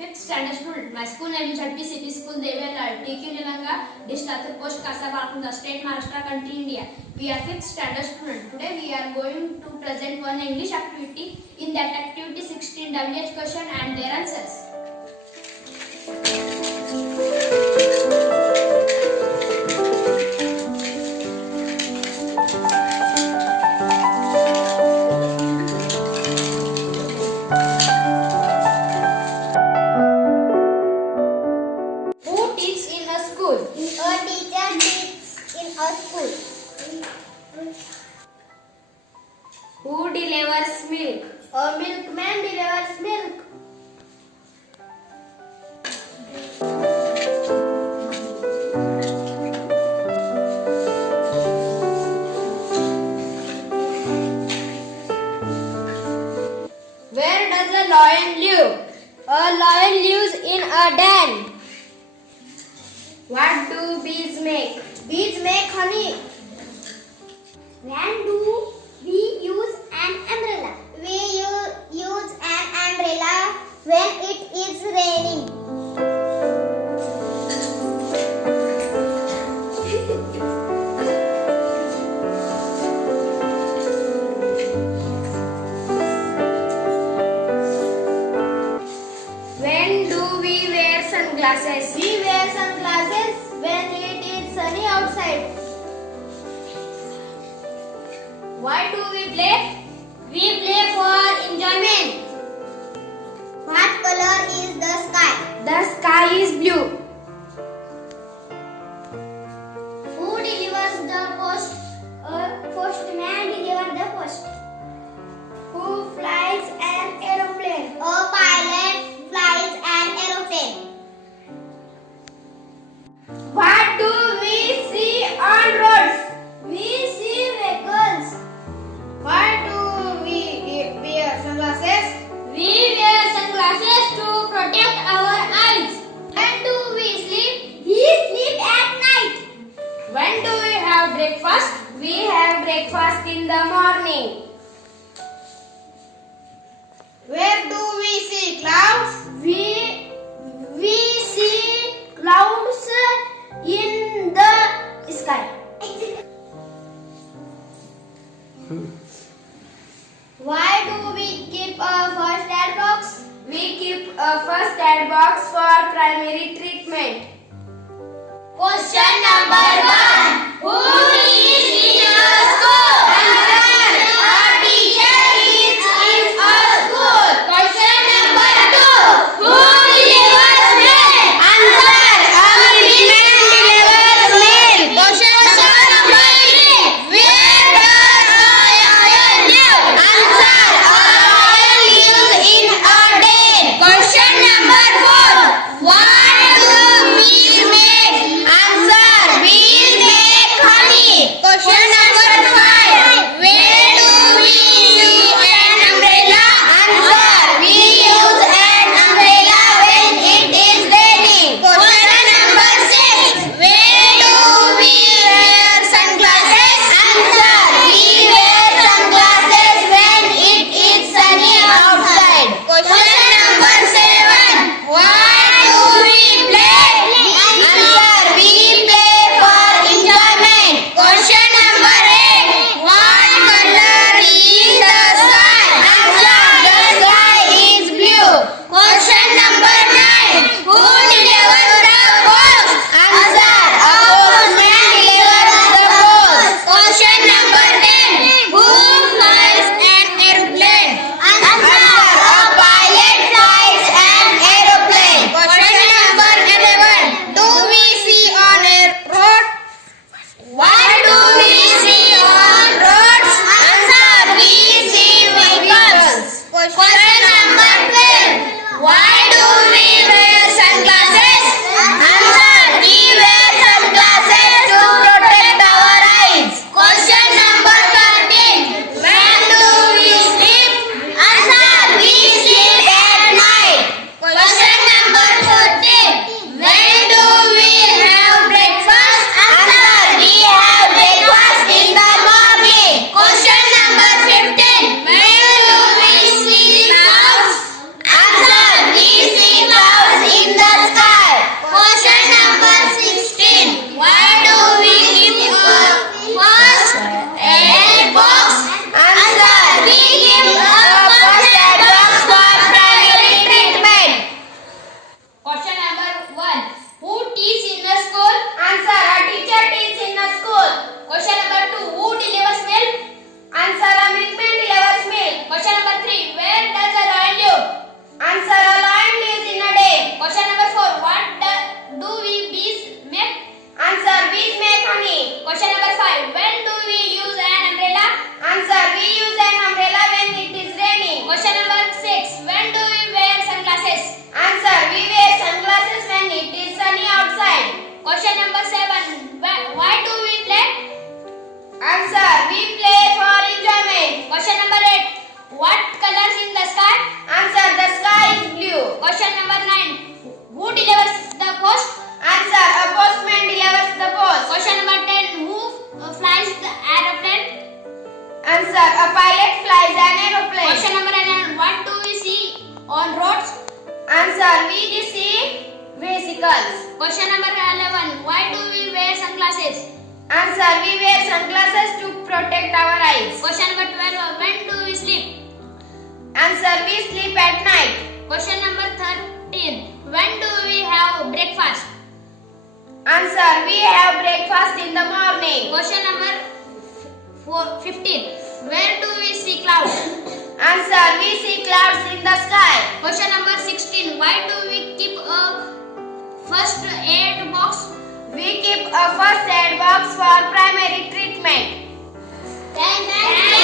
fifth standard student. My school name is Chatpi City School, Develal, TQ Nilanga, District Post Kasabakunda, State Maharashtra, Country India. We are fifth standard student. Today we are going to present one English activity. In that activity, 16 WH question and their answers. Who delivers milk? A milkman delivers milk. Where does a lion live? A lion lives in a den. What do bees make? Bees make honey. When do we use an umbrella? We use an umbrella when it is raining. When do we wear sunglasses? We wear sunglasses when it is sunny outside. Why do we play? We play for enjoyment. What color is the sky? The sky is blue. Who delivers the post? A postman delivers the post. Who flies an aeroplane? A pilot flies an aeroplane. What do we see on roads? We see vehicles. Why do we wear sunglasses? We wear sunglasses to protect our eyes. When do we sleep? We sleep at night. When do we have breakfast? We have breakfast in the morning. Where do we see clouds? We see clouds in the sky. Why do we keep a first aid box? We keep a first aid box for primary treatment. Question number 1. Who is in a school? Answer. A teacher is in a school. Question number 2. Who delivers milk? Answer. A milkman delivers milk. Question number 3. Where does a lion live? Answer. A lion lives in a den. Question number 4. What do bees make? Answer. Bees make honey. Answer, we receive vesicles. Question number 11. Why do we wear sunglasses? Answer, we wear sunglasses to protect our eyes. Question number 12. When do we sleep? Answer, we sleep at night. Question number 13. When do we have breakfast? Answer, we have breakfast in the morning. Question number 15. Where do we see clouds? Answer, we see clouds in the sky. Question number 16. Why do we keep a first aid box? We keep a first aid box for primary treatment. Thank you.